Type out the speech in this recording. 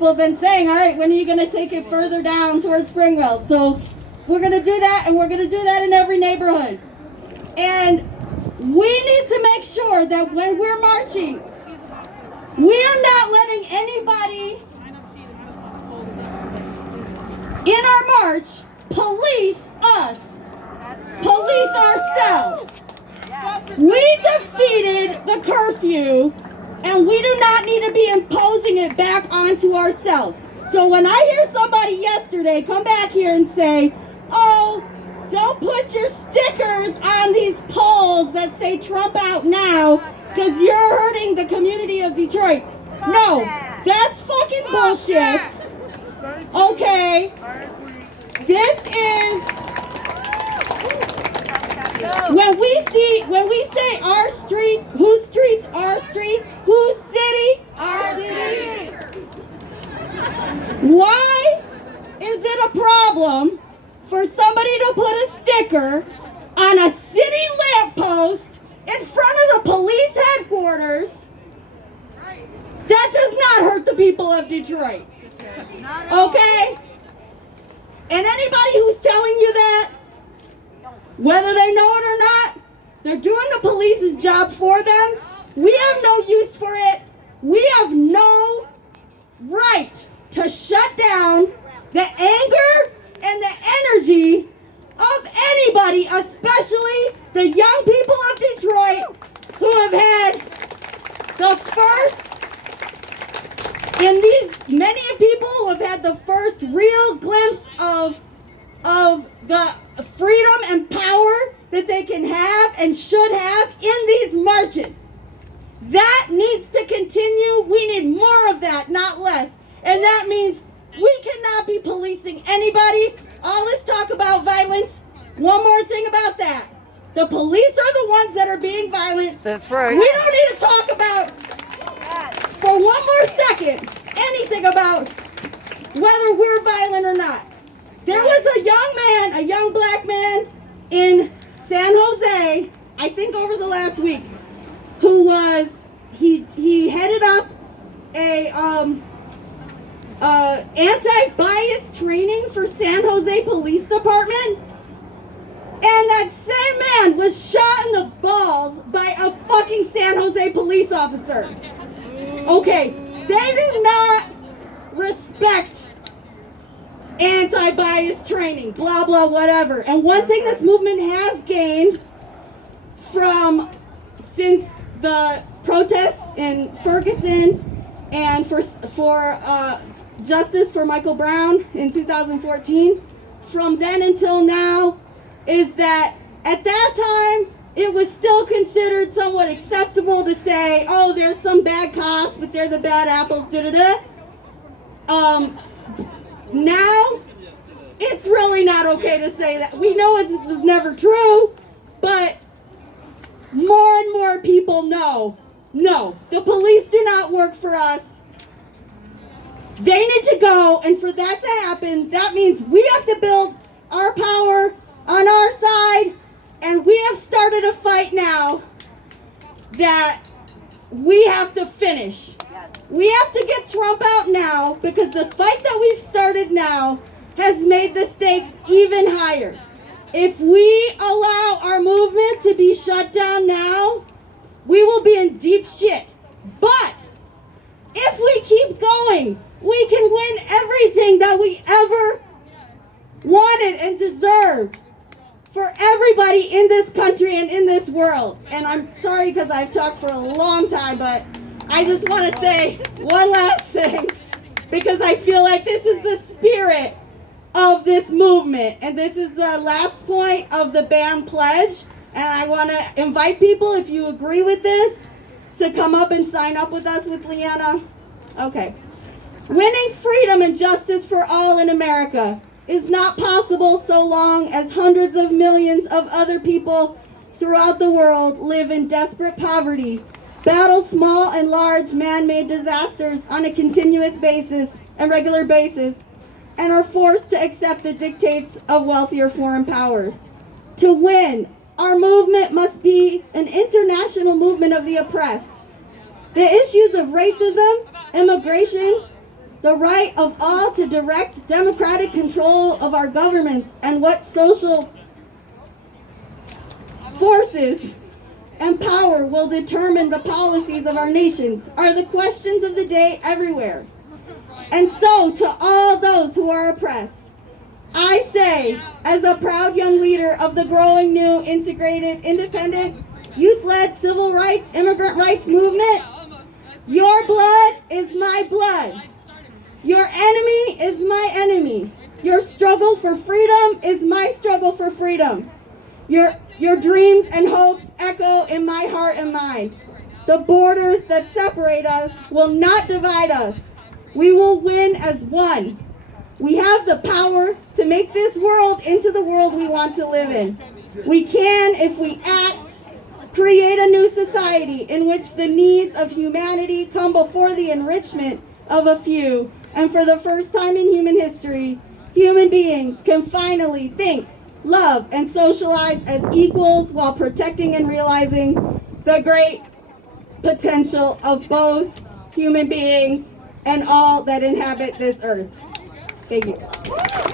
people have been saying, all right, when are you going to take it further down towards Springwell? So we're going to do that, and we're going to do that in every neighborhood. And we need to make sure that when we're marching, we're not letting anybody in our march police us, police ourselves. We defeated the curfew, and we do not need to be imposing it back onto ourselves. So when I hear somebody yesterday come back here and say, oh, don't put your stickers on these poles that say Trump out now because you're hurting the community of Detroit. No, that's fucking bullshit. Okay, this is, when we say our streets, whose streets, our streets, whose city, our city. Why is it a problem for somebody to put a sticker on a city lamppost in front of the police headquarters that does not hurt the people of Detroit? Okay? And anybody who's telling you that, whether they know it or not, they're doing the police's job for them. We have no use for it. We have no right to shut down the anger and the energy of anybody, especially the young people of Detroit who have had the first, and these many people who have had the first real glimpse of the freedom and power that they can have and should have in these marches. That needs to continue. We need more of that, not less. And that means we cannot be policing anybody. All this talk about violence, one more thing about that. The police are the ones that are being violent. That's right. We don't need to talk about, for one more second, anything about whether we're violent or not. There was a young man, a young black man in San Jose, I think over the last week, who was, he headed up a anti-bias training for San Jose Police Department, and that same man was shot in the balls by a fucking San Jose police officer. Okay, they do not respect anti-bias training, blah, blah, whatever. And one thing this movement has gained since the protests in Ferguson and for justice for Michael Brown in 2014, from then until now, is that at that time, it was still considered somewhat acceptable to say, oh, there's some bad cops, but they're the bad apples, da-da-da. Now, it's really not okay to say that. We know it was never true, but more and more people know, no, the police do not work for us. They need to go, and for that to happen, that means we have to build our power on our side, and we have started a fight now that we have to finish. We have to get Trump out now, because the fight that we've started now has made the stakes even higher. If we allow our movement to be shut down now, we will be in deep shit. But if we keep going, we can win everything that we ever wanted and deserved for everybody in this country and in this world. And I'm sorry because I've talked for a long time, but I just want to say one last thing, because I feel like this is the spirit of this movement, and this is the last point of the band pledge, and I want to invite people, if you agree with this, to come up and sign up with us with Leanna. Okay. Winning freedom and justice for all in America is not possible so long as hundreds of millions of other people throughout the world live in desperate poverty, battle small and large man-made disasters on a continuous basis and regular basis, and are forced to accept the dictates of wealthier foreign powers. To win, our movement must be an international movement of the oppressed. The issues of racism, immigration, the right of all to direct democratic control of our governments and what social forces and power will determine the policies of our nations are the questions of the day everywhere. And so, to all those who are oppressed, I say, as a proud young leader of the growing new integrated, independent, youth-led civil rights, immigrant rights movement, your blood is my blood. Your enemy is my enemy. Your struggle for freedom is my struggle for freedom. Your dreams and hopes echo in my heart and mind. The borders that separate us will not divide us. We will win as one. We have the power to make this world into the world we want to live in. We can, if we act, create a new society in which the needs of humanity come before the enrichment of a few. And for the first time in human history, human beings can finally think, love, and socialize as equals while protecting and realizing the great potential of both human beings and all that inhabit this earth. Thank you.